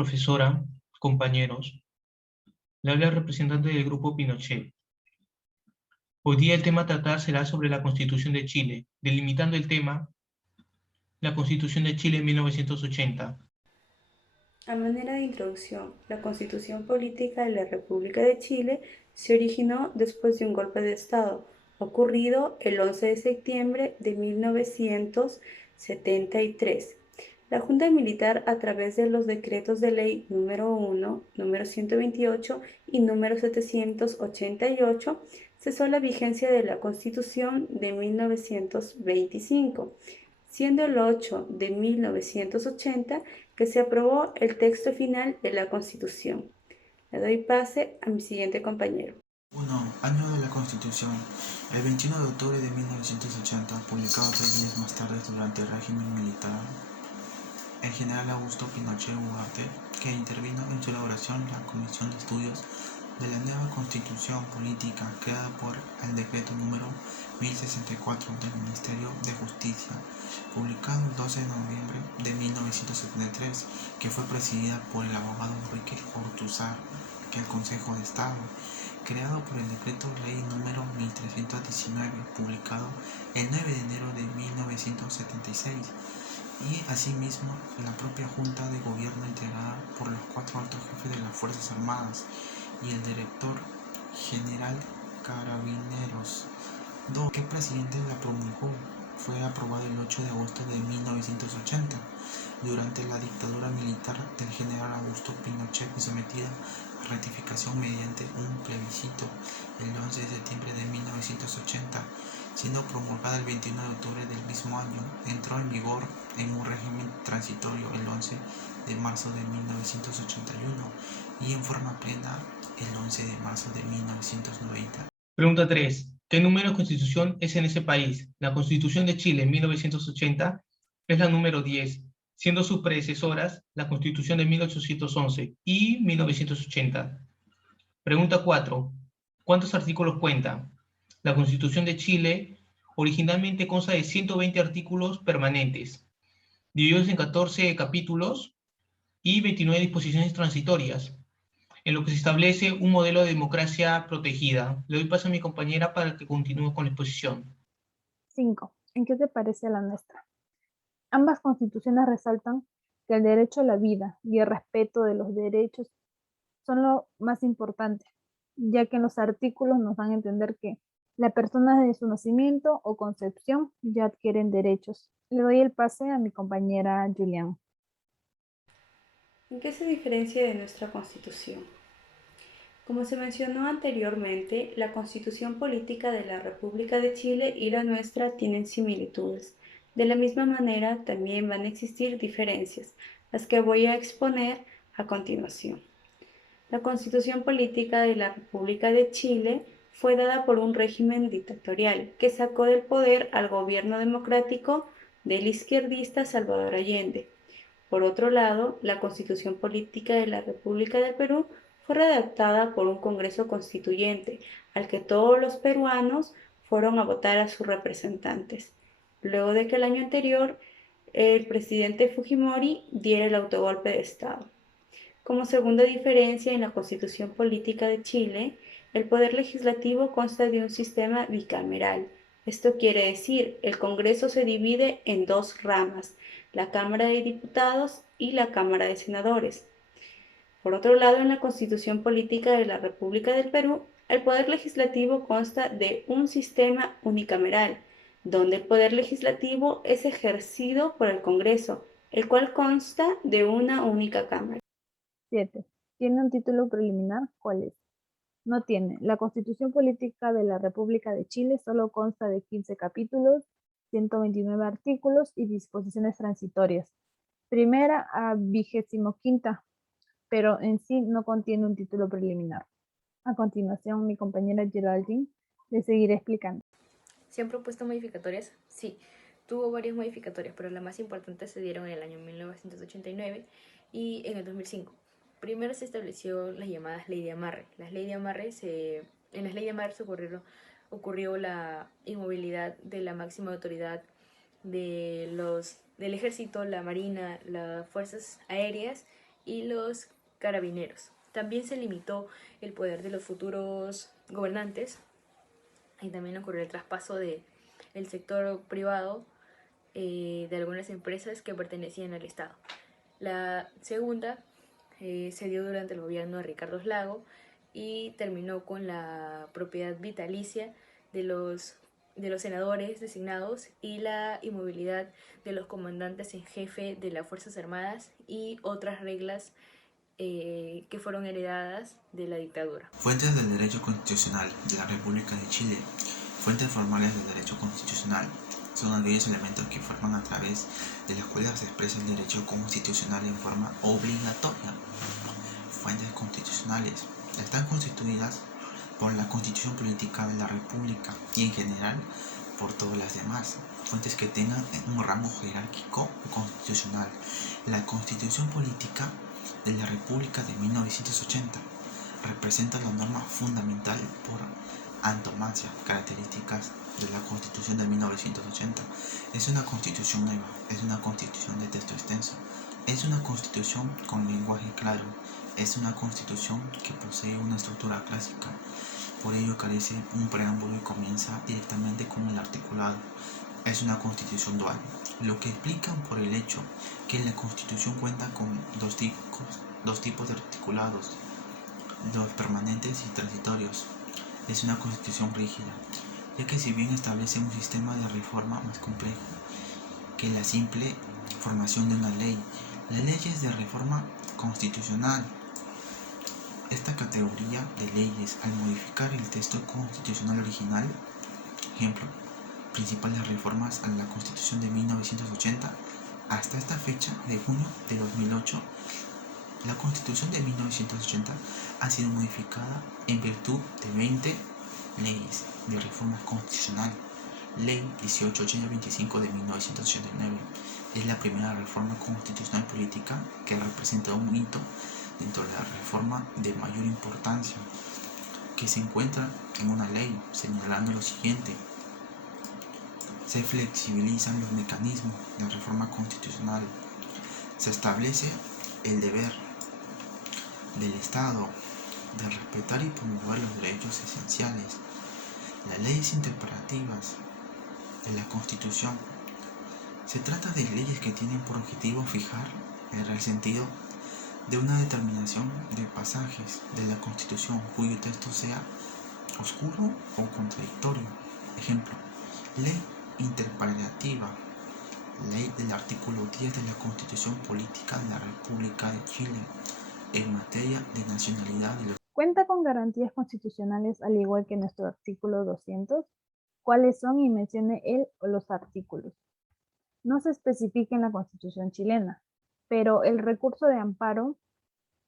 profesora, compañeros. Le habla el representante del Grupo Pinochet. Hoy día el tema a tratar será sobre la Constitución de Chile, delimitando el tema la Constitución de Chile en 1980. A manera de introducción, la Constitución Política de la República de Chile se originó después de un golpe de Estado ocurrido el 11 de septiembre de 1973. La Junta Militar, a través de los decretos de ley número 1, número 128 y número 788, cesó la vigencia de la Constitución de 1925, siendo el 8 de 1980 que se aprobó el texto final de la Constitución. Le doy pase a mi siguiente compañero. 1. Año de la Constitución. El 21 de octubre de 1980, publicado 3 días más tarde durante el régimen militar, el general Augusto Pinochet Ugarte, que intervino en su elaboración la Comisión de Estudios de la nueva Constitución Política creada por el decreto número 1064 del Ministerio de Justicia, publicado el 12 de noviembre de 1973, que fue presidida por el abogado Enrique Ortúzar, que el Consejo de Estado, creado por el decreto ley número 1319, publicado el 9 de enero de 1976, y asimismo la propia Junta de Gobierno integrada por los 4 altos jefes de las Fuerzas Armadas y el director general Carabineros. 2. ¿Qué presidente la promulgó? Fue aprobado el 8 de agosto de 1980, durante la dictadura militar del general Augusto Pinochet, y sometida a ratificación mediante un plebiscito el 11 de septiembre de 1980, siendo promulgada el 21 de octubre del mismo año. Entró en vigor en un régimen transitorio el 11 de marzo de 1981 y en forma plena el 11 de marzo de 1990. Pregunta 3. ¿Qué número de constitución es en ese país? La Constitución de Chile en 1980 es la número 10, siendo sus predecesoras la Constitución de 1811 y 1980. Pregunta 4. ¿Cuántos artículos cuenta? La Constitución de Chile originalmente consta de 120 artículos permanentes, divididos en 14 capítulos y 29 disposiciones transitorias, en lo que se establece un modelo de democracia protegida. Le doy paso a mi compañera para que continúe con la exposición. 5. ¿En qué se parece a la nuestra? Ambas constituciones resaltan que el derecho a la vida y el respeto de los derechos son lo más importante, ya que en los artículos nos dan a entender que la persona desde su nacimiento o concepción ya adquieren derechos. Le doy el pase a mi compañera Julián. ¿En qué se diferencia de nuestra Constitución? Como se mencionó anteriormente, la Constitución Política de la República de Chile y la nuestra tienen similitudes. De la misma manera, también van a existir diferencias, las que voy a exponer a continuación. La Constitución Política de la República de Chile fue dada por un régimen dictatorial que sacó del poder al gobierno democrático del izquierdista Salvador Allende. Por otro lado, la Constitución Política de la República del Perú fue redactada por un Congreso Constituyente, al que todos los peruanos fueron a votar a sus representantes, luego de que el año anterior el presidente Fujimori diera el autogolpe de Estado. Como segunda diferencia en la Constitución Política de Chile, el poder legislativo consta de un sistema bicameral. Esto quiere decir, el Congreso se divide en dos ramas, la Cámara de Diputados y la Cámara de Senadores. Por otro lado, en la Constitución Política de la República del Perú, el poder legislativo consta de un sistema unicameral, donde el poder legislativo es ejercido por el Congreso, el cual consta de una única Cámara. 7. ¿Tiene un título preliminar? ¿Cuál es? No tiene. La Constitución Política de la República de Chile solo consta de 15 capítulos, 129 artículos y disposiciones transitorias. Primera a 25ª, pero en sí no contiene un título preliminar. A continuación, mi compañera Geraldine le seguirá explicando. ¿Se han propuesto modificatorias? Sí, tuvo varias modificatorias, pero las más importantes se dieron en el año 1989 y en el 2005. Primero se estableció las llamadas ley de amarre. En las leyes de amarre ocurrió la inmovilidad de la máxima autoridad del ejército, la marina, las fuerzas aéreas y los carabineros. También se limitó el poder de los futuros gobernantes y también ocurrió el traspaso del sector privado de algunas empresas que pertenecían al Estado. La segunda se dio durante el gobierno de Ricardo Lagos y terminó con la propiedad vitalicia de los senadores designados y la inmovilidad de los comandantes en jefe de las Fuerzas Armadas y otras reglas que fueron heredadas de la dictadura. Fuentes del derecho constitucional de la República de Chile. Fuentes formales del derecho constitucional son aquellos elementos que forman a través de las cuales se expresa el derecho constitucional en forma obligatoria. Fuentes constitucionales están constituidas por la Constitución Política de la República y en general por todas las demás fuentes que tengan un rango jerárquico constitucional. La Constitución Política de la República de 1980 representa la norma fundamental por antonomasia, características de la Constitución de 1980. Es una constitución nueva, es una constitución de texto extenso, es una constitución con lenguaje claro, es una constitución que posee una estructura clásica, por ello carece un preámbulo y comienza directamente con el articulado. Es una constitución dual, lo que explica por el hecho que la constitución cuenta con dos tipos de articulados, los permanentes y transitorios. Es una constitución rígida, ya que si bien establece un sistema de reforma más complejo que la simple formación de una ley, la ley es de reforma constitucional. Esta categoría de leyes, al modificar el texto constitucional original, ejemplo, principales reformas a la Constitución de 1980, hasta esta fecha de junio de 2008, la Constitución de 1980 ha sido modificada en virtud de 20 leyes de reforma constitucional. Ley 1825 de 1989 es la primera reforma constitucional política que representa un hito dentro de la reforma de mayor importancia, que se encuentra en una ley, señalando lo siguiente: se flexibilizan los mecanismos de reforma constitucional, se establece el deber del Estado de respetar y promover los derechos esenciales, las leyes interpretativas de la Constitución. Se trata de leyes que tienen por objetivo fijar el sentido de una determinación de pasajes de la Constitución cuyo texto sea oscuro o contradictorio. Ejemplo, ley interpretativa, ley del artículo 10 de la Constitución Política de la República de Chile en materia de nacionalidad de los... ¿Cuenta con garantías constitucionales al igual que nuestro artículo 200? ¿Cuáles son? Y mencione él o los artículos. No se especifica en la Constitución chilena, pero el recurso de amparo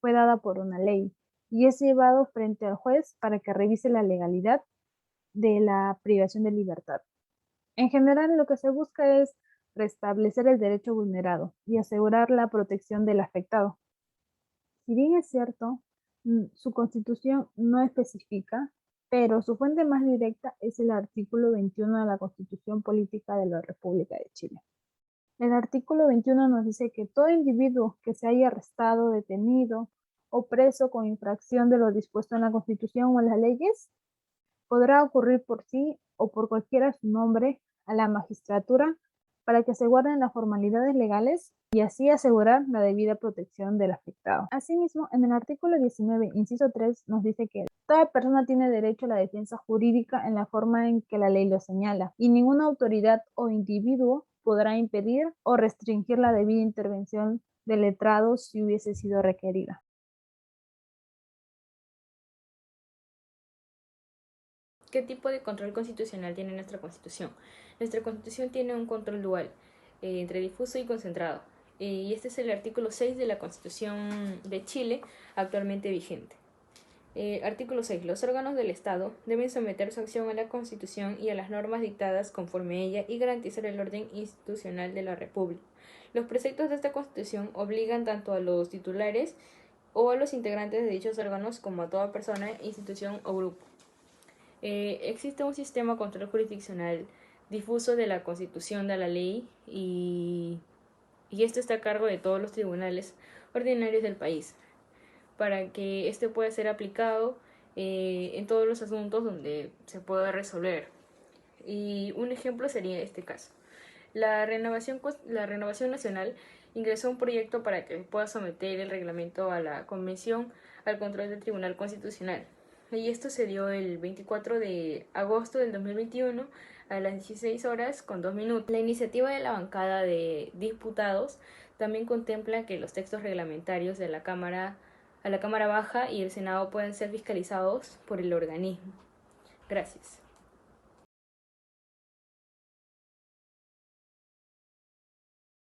fue dada por una ley y es llevado frente al juez para que revise la legalidad de la privación de libertad. En general, lo que se busca es restablecer el derecho vulnerado y asegurar la protección del afectado. Si bien es cierto, su Constitución no especifica, pero su fuente más directa es el artículo 21 de la Constitución Política de la República de Chile. El artículo 21 nos dice que todo individuo que se haya arrestado, detenido o preso con infracción de lo dispuesto en la Constitución o en las leyes, podrá ocurrir por sí o por cualquiera su nombre a la magistratura para que se guarden las formalidades legales y así asegurar la debida protección del afectado. Asimismo, en el artículo 19, inciso 3, nos dice que toda persona tiene derecho a la defensa jurídica en la forma en que la ley lo señala, y ninguna autoridad o individuo podrá impedir o restringir la debida intervención del letrado si hubiese sido requerida. ¿Qué tipo de control constitucional tiene nuestra Constitución? Nuestra Constitución tiene un control dual, entre difuso y concentrado. Y este es el artículo 6 de la Constitución de Chile, actualmente vigente. Artículo 6. Los órganos del Estado deben someter su acción a la Constitución y a las normas dictadas conforme a ella y garantizar el orden institucional de la República. Los preceptos de esta Constitución obligan tanto a los titulares o a los integrantes de dichos órganos como a toda persona, institución o grupo. Existe un sistema de control jurisdiccional difuso de la Constitución, de la ley, y esto está a cargo de todos los tribunales ordinarios del país, para que este pueda ser aplicado en todos los asuntos donde se pueda resolver. Y un ejemplo sería este caso. La Renovación Nacional ingresó un proyecto para que pueda someter el reglamento a la Convención al control del Tribunal Constitucional. Y esto se dio el 24 de agosto del 2021 a las 16 horas con 2 minutos. La iniciativa de la bancada de diputados también contempla que los textos reglamentarios de la Cámara Baja y el Senado pueden ser fiscalizados por el organismo. Gracias.